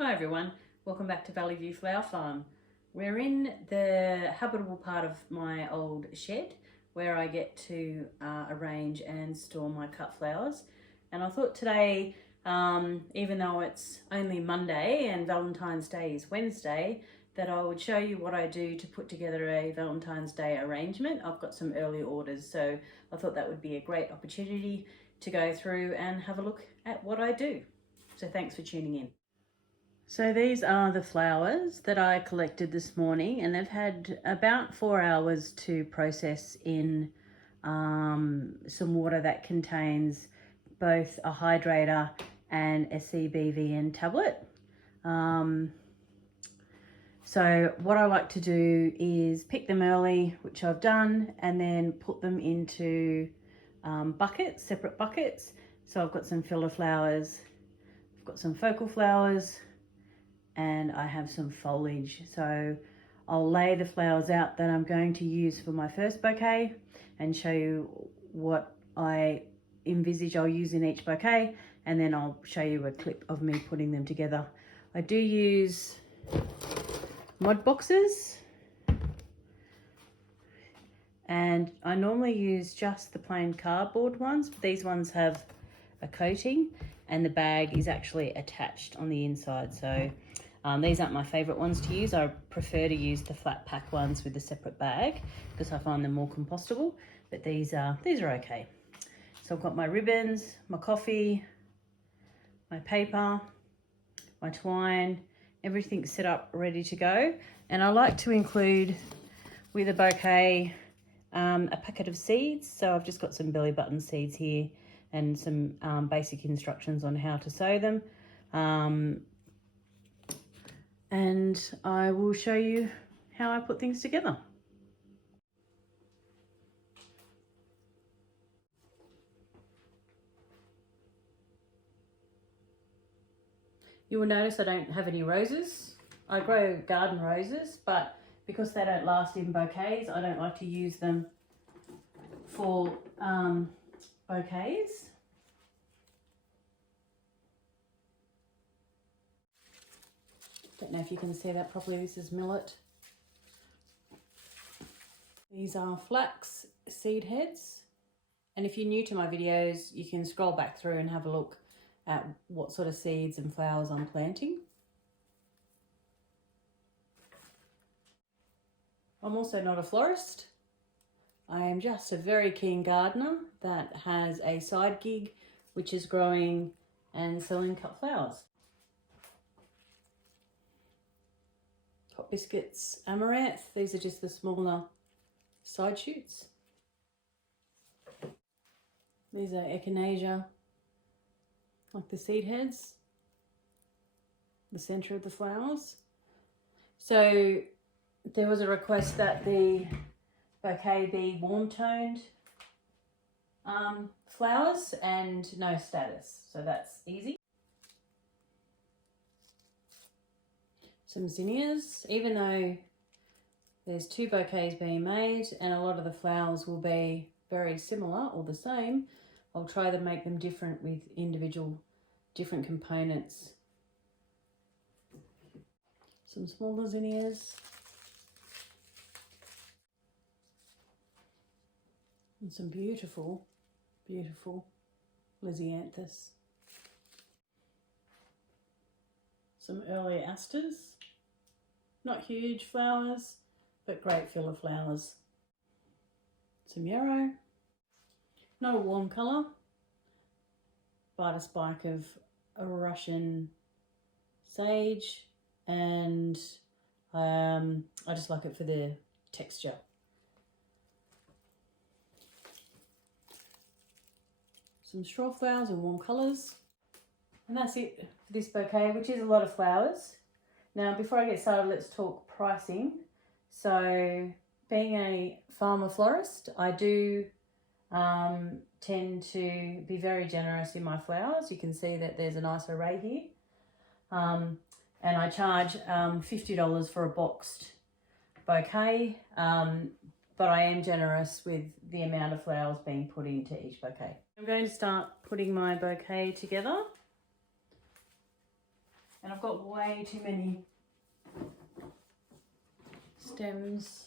Hi everyone, welcome back to Valley View Flower Farm. We're in the habitable part of my old shed where I get to arrange and store my cut flowers. And I thought today, even though it's only Monday and Valentine's Day is Wednesday, that I would show you what I do to put together a Valentine's Day arrangement. I've got some early orders, so I thought that would be a great opportunity to go through and have a look at what I do. So thanks for tuning in. So these are the flowers that I collected this morning, and they've had about 4 hours to process in some water that contains both a hydrator and a CBVN tablet. So what I like to do is pick them early, which I've done, and then put them into buckets, separate buckets. So I've got some filler flowers, I've got some focal flowers, and I have some foliage. So I'll lay the flowers out that I'm going to use for my first bouquet and show you what I envisage I'll use in each bouquet, and then I'll show you a clip of me putting them together. I do use mod boxes, and I normally use just the plain cardboard ones, but these ones have a coating and the bag is actually attached on the inside. So these aren't my favorite ones to use. I prefer to use the flat pack ones with the separate bag because I find them more compostable, but these are okay. So I've got my ribbons, my coffee, my paper, my twine, everything set up ready to go. And I like to include with a bouquet a packet of seeds. So I've just got some belly button seeds here and some basic instructions on how to sow them. And I will show you how I put things together. You will notice I don't have any roses. I grow garden roses, but because they don't last in bouquets, I don't like to use them for bouquets. Don't know if you can see that properly. This is millet. These are flax seed heads. And if you're new to my videos, you can scroll back through and have a look at what sort of seeds and flowers I'm planting. I'm also not a florist. I am just a very keen gardener that has a side gig, which is growing and selling cut flowers. Hot biscuits, amaranth. These are just the smaller side shoots. These are echinacea, like the seed heads, the center of the flowers. So there was a request that the bouquet be warm toned flowers and no status, so that's easy. Some zinnias, even though there's 2 bouquets being made and a lot of the flowers will be very similar or the same, I'll try to make them different with individual different components. Some smaller zinnias. And some beautiful, beautiful Lysianthus. Some early asters. Not huge flowers, but great filler flowers. Some yarrow. Not a warm colour, but a spike of a Russian sage, and I just like it for the texture. Some straw flowers in warm colours. And that's it for this bouquet, which is a lot of flowers. Now, before I get started, let's talk pricing. So, being a farmer florist, I do tend to be very generous in my flowers. You can see that there's a nice array here. And I charge $50 for a boxed bouquet, but I am generous with the amount of flowers being put into each bouquet. I'm going to start putting my bouquet together. And I've got way too many stems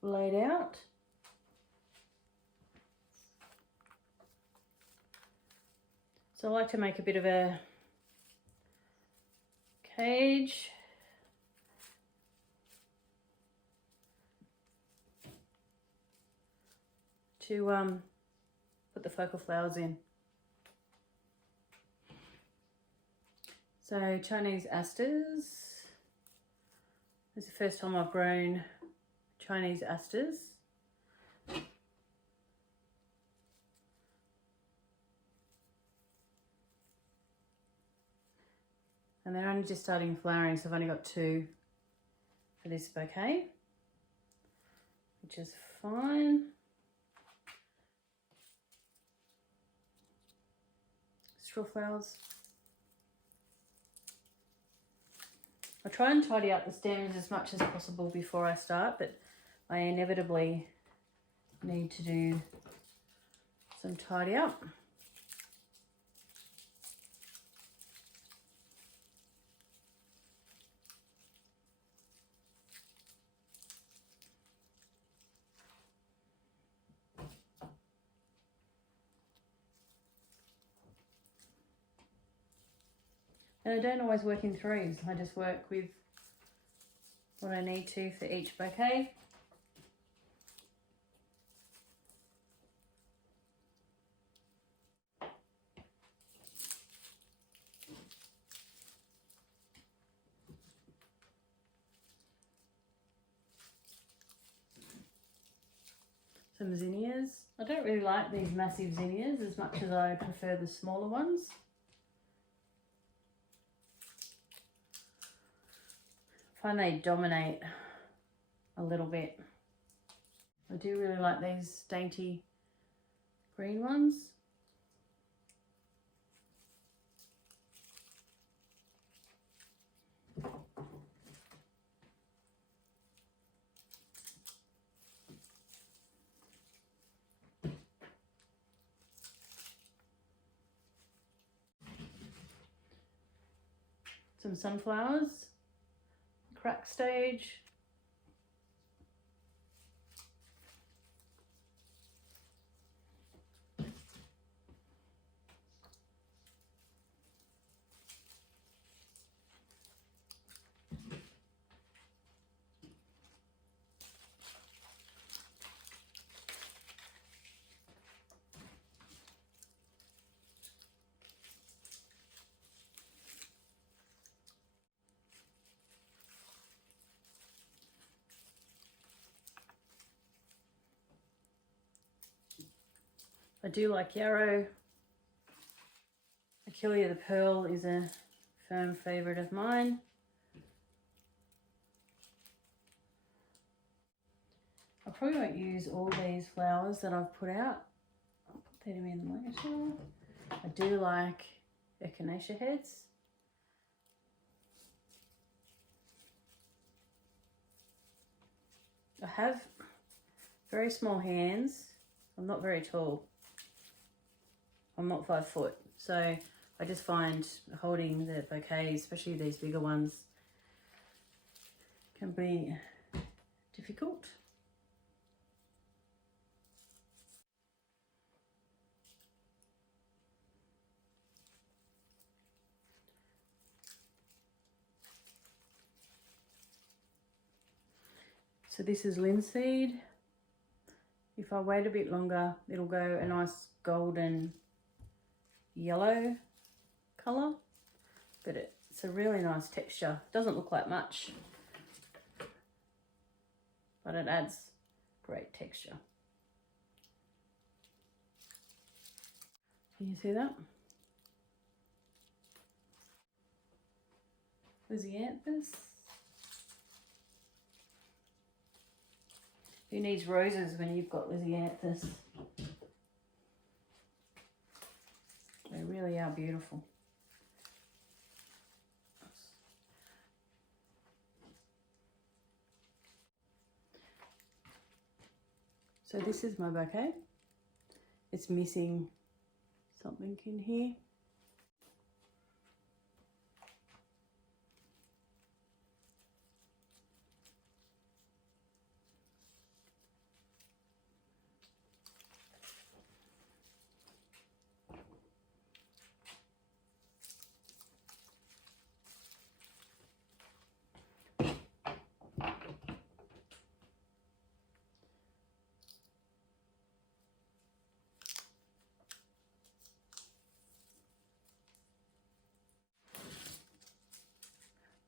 laid out. So I like to make a bit of a cage. To put the focal flowers in. So Chinese asters. This is the first time I've grown Chinese asters. And they're only just starting flowering, so I've only got 2 for this bouquet, which is fine. Straw flowers. I try and tidy up the stems as much as possible before I start, but I inevitably need to do some tidy up. And I don't always work in threes, I just work with what I need to for each bouquet. Some zinnias. I don't really like these massive zinnias as much as I prefer the smaller ones. I find they dominate a little bit. I do really like these dainty green ones. Some sunflowers, crack stage. I do like yarrow. Achillea the Pearl is a firm favourite of mine. I probably won't use all these flowers that I've put out. I'll put them in later. I do like echinacea heads. I have very small hands. I'm not very tall. I'm not 5 foot, so I just find holding the bouquets, especially these bigger ones, can be difficult. So this is linseed. If I wait a bit longer, it'll go a nice golden yellow colour, but it's a really nice texture. Doesn't look like much, but it adds great texture. Can you see that? Lysianthus. Who needs roses when you've got Lysianthus? They really are beautiful. So this is my bouquet. It's missing something in here.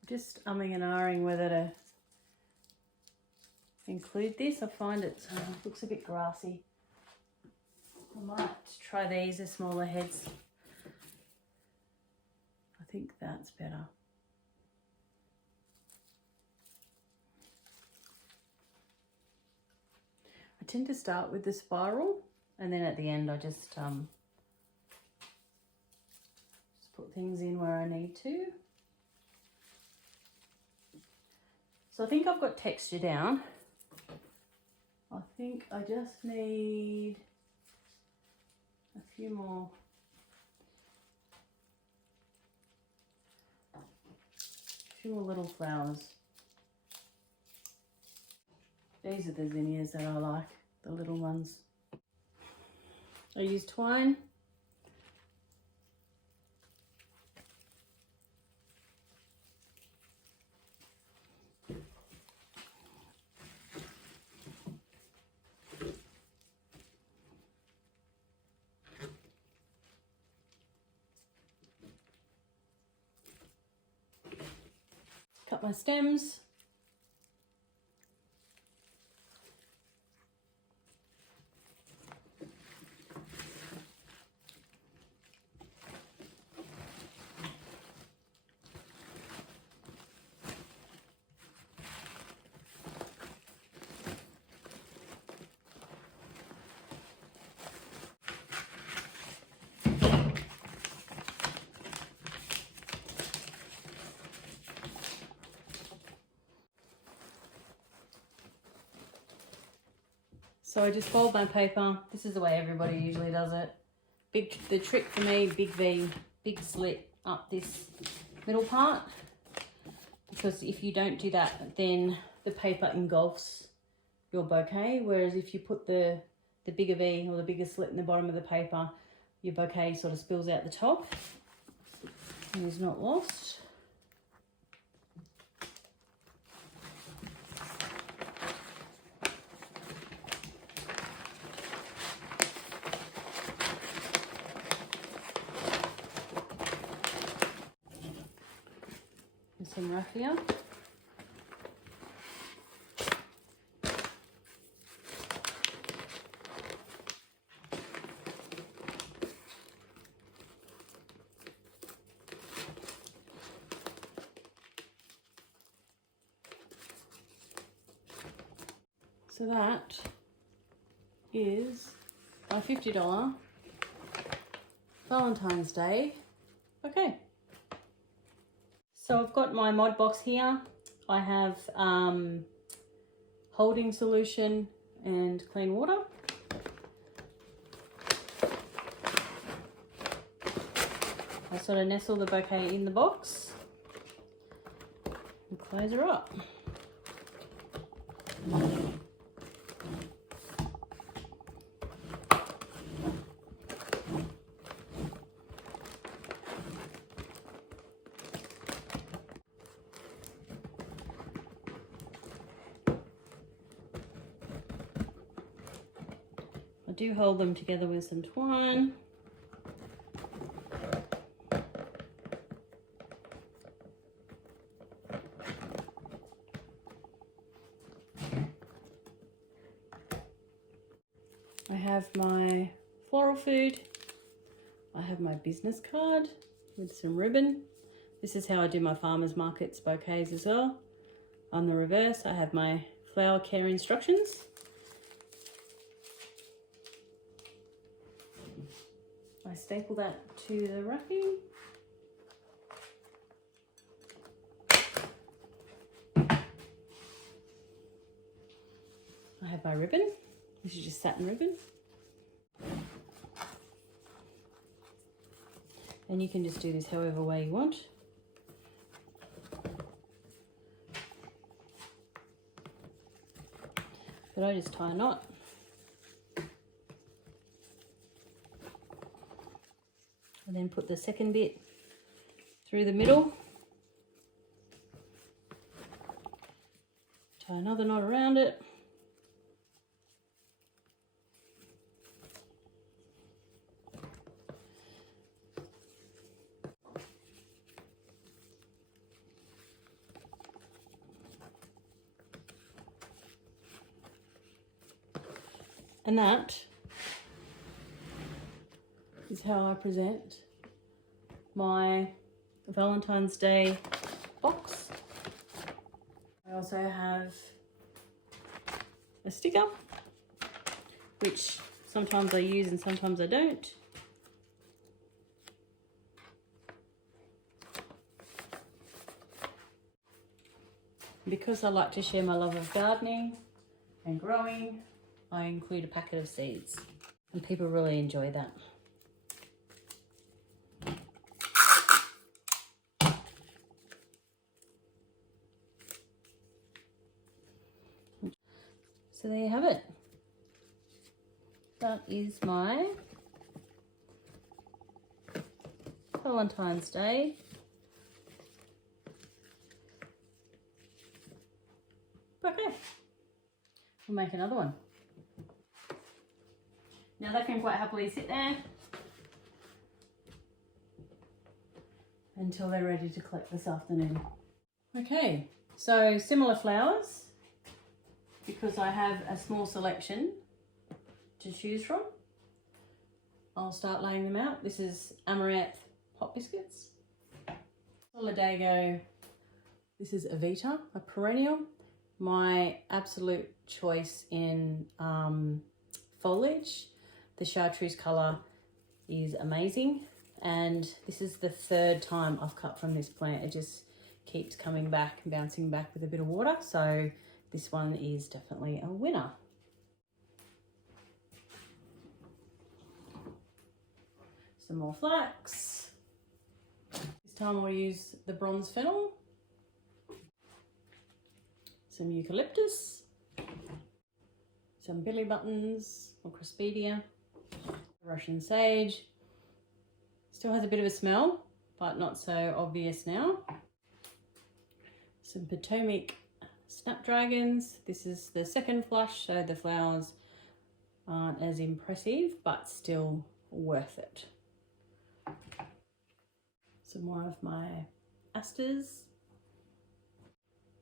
Just umming and ahhing whether to include this. I find it looks a bit grassy. I might try these, the smaller heads. I think that's better. I tend to start with the spiral, and then at the end I just put things in where I need to. So I think I've got texture down. I think I just need a few more little flowers. These are the zinnias that I like, the little ones. I use twine. Cut my stems. So I just fold my paper. This is the way everybody usually does it. The trick for me, big V, big slit up this middle part. Because if you don't do that, then the paper engulfs your bouquet. Whereas if you put the bigger V or the bigger slit in the bottom of the paper, your bouquet sort of spills out the top and is not lost. Some raffia. So that is my $50 Valentine's Day bouquet. So I've got my mod box here. I have holding solution and clean water. I sort of nestle the bouquet in the box and close her up. I do hold them together with some twine. I have my floral food. I have my business card with some ribbon. This is how I do my farmers markets bouquets as well. On the reverse, I have my flower care instructions. I staple that to the wrapping. I have my ribbon. This is just satin ribbon. And you can just do this however way you want. But I just tie a knot. And then put the second bit through the middle. Tie another knot around it. And that is how I present my Valentine's Day box. I also have a sticker, which sometimes I use and sometimes I don't. Because I like to share my love of gardening and growing, I include a packet of seeds, and people really enjoy that. So there you have it. That is my Valentine's Day bouquet. We'll make another one. Now that can quite happily sit there until they're ready to collect this afternoon. Okay, so similar flowers, because I have a small selection to choose from. I'll start laying them out. This is Amaranth Hot Biscuits. Solidago, this is Evita, a perennial. My absolute choice in foliage. The chartreuse colour is amazing, and this is the third time I've cut from this plant. It just keeps coming back and bouncing back with a bit of water, so this one is definitely a winner. Some more flax. This time we'll use the bronze fennel. Some eucalyptus. Some billy buttons or craspedia. Russian sage. Still has a bit of a smell, but not so obvious now. Some Potomac snapdragons. This is the second flush, so the flowers aren't as impressive, but still worth it. Some more of my asters.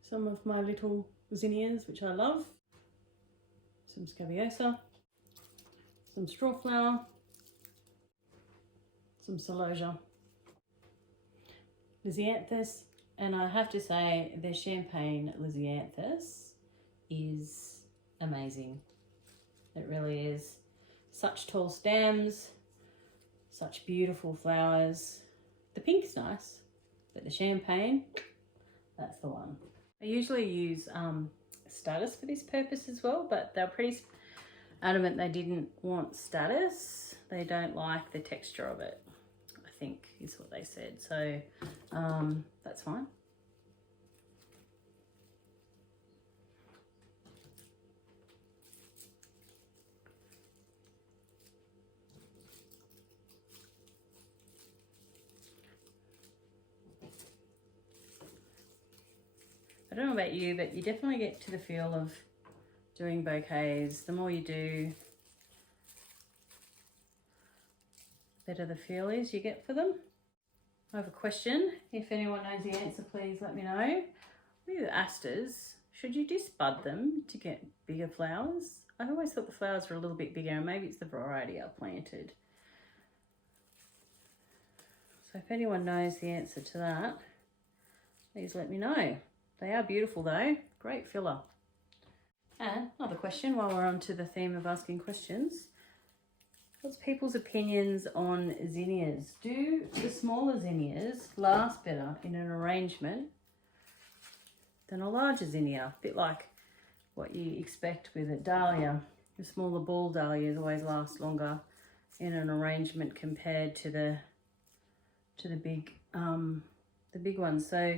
Some of my little zinnias, which I love. Some scabiosa. Some strawflower. Some celosia. Lisianthus. And I have to say, the champagne Lisianthus is amazing. It really is. Such tall stems, such beautiful flowers. The pink's nice, but the champagne, that's the one. I usually use status for this purpose as well, but they're pretty adamant they didn't want status. They don't like the texture of it, I think is what they said. So that's fine. I don't know about you, but you definitely get to the feel of doing bouquets. The more you do, the better the feel is you get for them. I have a question. If anyone knows the answer, please let me know. With the asters, should you just bud them to get bigger flowers? I always thought the flowers were a little bit bigger, and maybe it's the variety I planted. So if anyone knows the answer to that, please let me know. They are beautiful though, great filler. And another question while we're on to the theme of asking questions. What's people's opinions on zinnias? Do the smaller zinnias last better in an arrangement than a larger zinnia? A bit like what you expect with a dahlia. The smaller ball dahlias always last longer in an arrangement compared to the big ones. So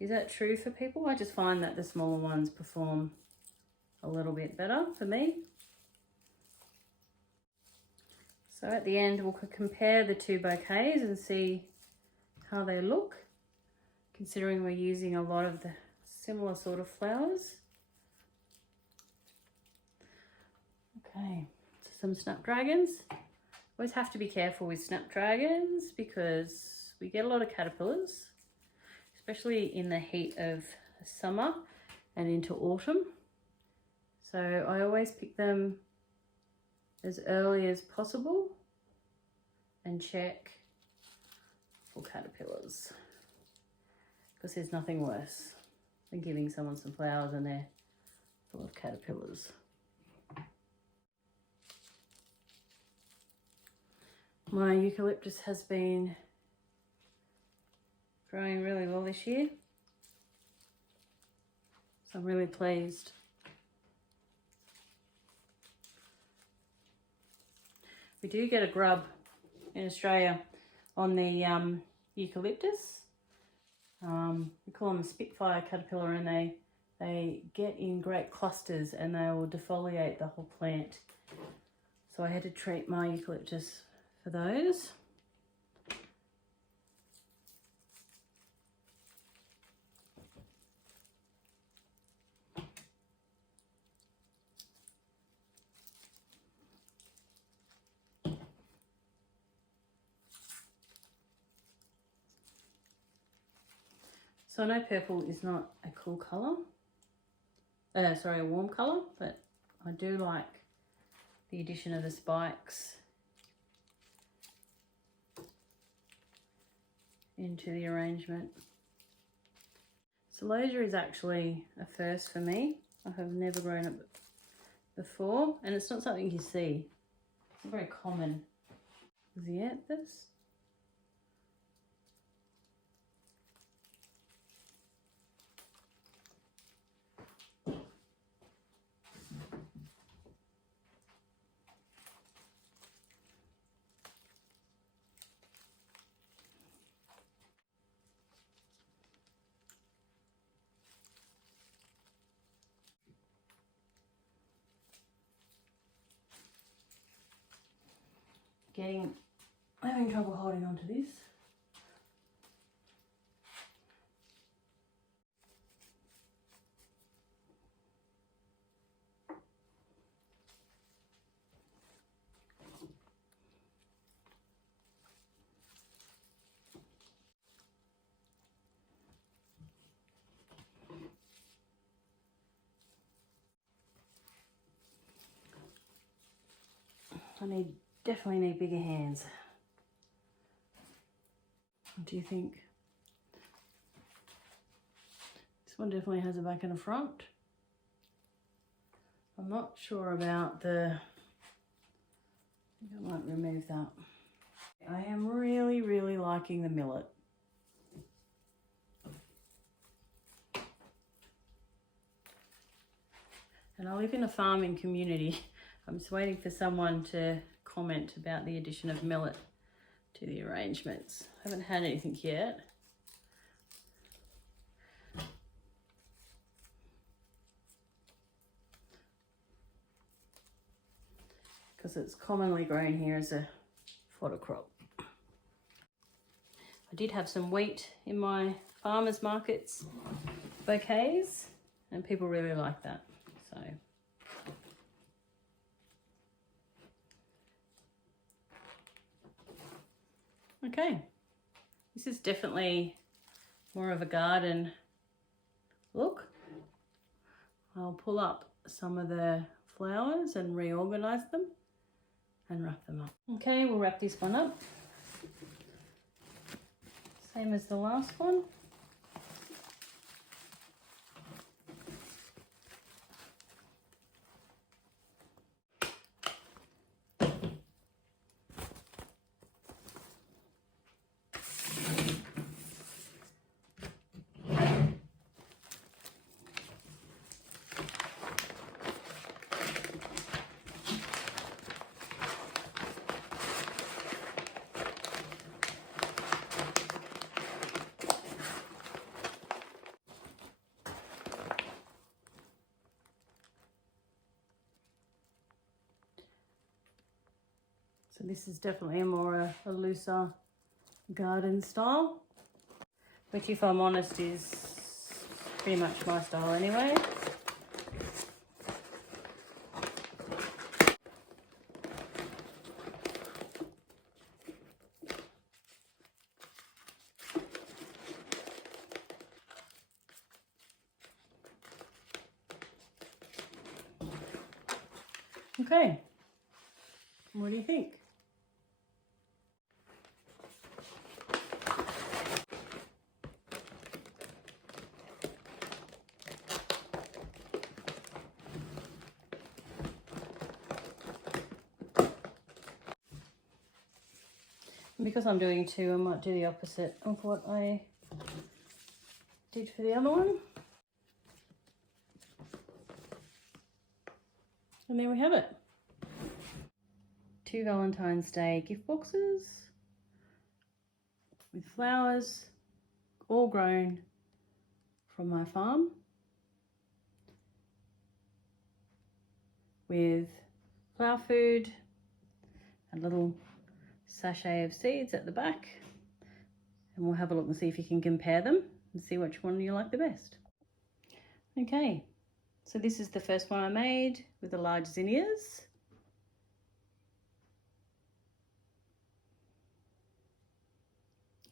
is that true for people? I just find that the smaller ones perform a little bit better for me. So at the end, we'll compare the two bouquets and see how they look, considering we're using a lot of the similar sort of flowers. Okay, so some snapdragons. Always have to be careful with snapdragons because we get a lot of caterpillars, especially in the heat of summer and into autumn. So I always pick them as early as possible and check for caterpillars, because there's nothing worse than giving someone some flowers and they're full of caterpillars. My eucalyptus has been growing really well this year, so I'm really pleased. We do get a grub in Australia on the eucalyptus. We call them a Spitfire caterpillar, and they get in great clusters and they will defoliate the whole plant. So I had to treat my eucalyptus for those. So I know purple is not a cool colour, sorry, a warm colour, but I do like the addition of the spikes into the arrangement. Celosia is actually a first for me. I have never grown it before, and it's not something you see. It's very common. Xanthus. Having trouble holding on to this. I definitely need bigger hands. What do you think? This one definitely has a back and a front. I'm not sure about the, I think I might remove that. I am really, really liking the millet. And I live in a farming community. I'm just waiting for someone to comment about the addition of millet to the arrangements. I haven't had anything yet. Because it's commonly grown here as a fodder crop. I did have some wheat in my farmers markets bouquets, and people really like that. So okay, this is definitely more of a garden look. I'll pull up some of the flowers and reorganize them and wrap them up. Okay, we'll wrap this one up. Same as the last one. So this is definitely a looser garden style, which if I'm honest is pretty much my style anyway. Okay, What do you think? Because I'm doing two, I might do the opposite of what I did for the other one. And there we have it. 2 Valentine's Day gift boxes with flowers, all grown from my farm, with flower food, a little sachet of seeds at the back, and we'll have a look and see if you can compare them and see which one you like the best. Okay, so this is the first one I made with the large zinnias.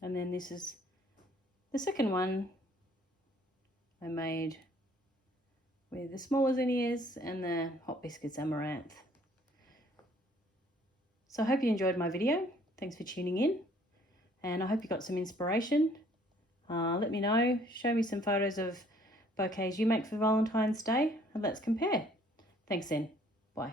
And then this is the second one I made with the smaller zinnias and the hot biscuits amaranth. So I hope you enjoyed my video. Thanks for tuning in, and I hope you got some inspiration. Let me know, show me some photos of bouquets you make for Valentine's Day, and let's compare. Thanks then, bye.